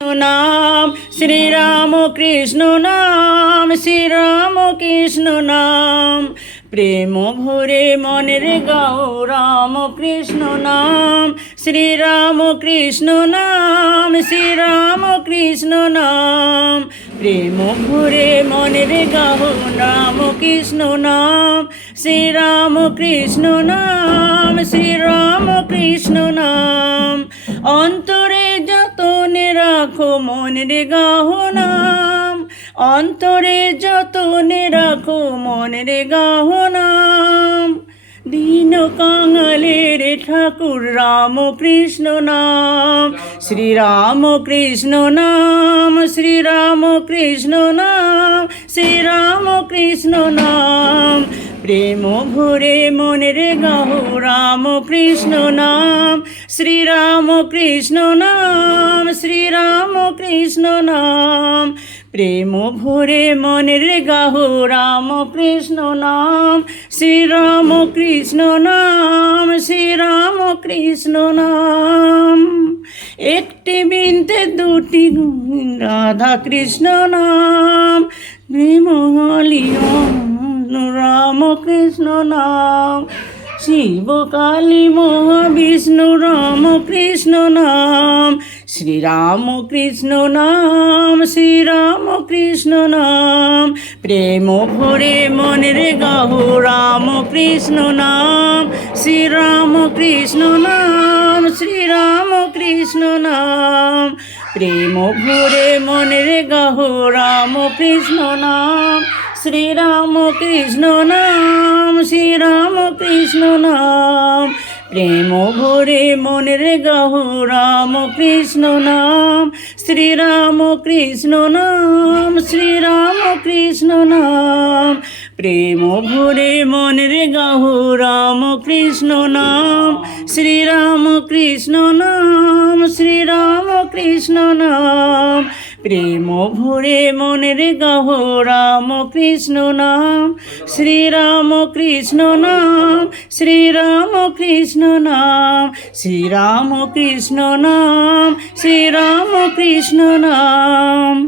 নাম, শ্রীরাম কৃষ্ণ নাম, শ্রীরাম কৃষ্ণ নাম। প্রেম ভরে মনের গাও, রাম কৃষ্ণ নাম, শ্রীরাম কৃষ্ণ নাম, শ্রীরাম কৃষ্ণ নাম। প্রেম ভরে মনের গাও, রাম কৃষ্ণ নাম, শ্রীরাম কৃষ্ণ নাম, শ্রীরাম কৃষ্ণ নাম। অন্তরে রাখো মনের গাহ নাম অন্তরে যতনে রাখো মনের গাহ নাম দীন কাঙালের ঠাকুর রাম কৃষ্ণ নাম। শ্রীরাম কৃষ্ণ নাম শ্রীরাম কৃষ্ণ নাম শ্রীরাম কৃষ্ণ নাম। প্রেম ভরে মনের গাহ, রাম কৃষ্ণ নাম, শ্রীরাম কৃষ্ণ নাম, শ্রীরাম কৃষ্ণ নাম। প্রেম ভরে মনের গাহ, রাম কৃষ্ণ নাম, শ্রীরাম কৃষ্ণ নাম, শ্রীরাম কৃষ্ণ নাম। একটি বিনতে দুটি রাধা কৃষ্ণ নাম প্রেমলিয়া রাম, কৃষ্ণ নাম। শিব কালী মহাবিষ্ণু রাম, কৃষ্ণ নাম। শ্রীরাম, কৃষ্ণ নাম, শ্রীরাম, কৃষ্ণ নাম। প্রেম ভরে মনের গাহ, রাম, কৃষ্ণ নাম। শ্রীরাম, কৃষ্ণ নাম, শ্রীরাম, কৃষ্ণ নাম। প্রেম ভরে মনের গাহ, রাম, কৃষ্ণ নাম। শ্রীরাম কৃষ্ণ নাম, শ্রীরাম কৃষ্ণ নাম। প্রেম ভরে মনের গাহ, রাম কৃষ্ণ নাম, শ্রীরাম কৃষ্ণ নাম, শ্রীরাম কৃষ্ণ নাম। প্রেম ভরে মনের গাহ, রাম কৃষ্ণ নাম, শ্রীরাম কৃষ্ণ নাম, শ্রীরাম কৃষ্ণ নাম। প্রেম ভরে মনের গাহ রাম কৃষ্ণ নাম, শ্রীরাম কৃষ্ণ নাম, শ্রীরাম কৃষ্ণ নাম, শ্রীরাম কৃষ্ণ নাম, শ্রীরাম কৃষ্ণ নাম।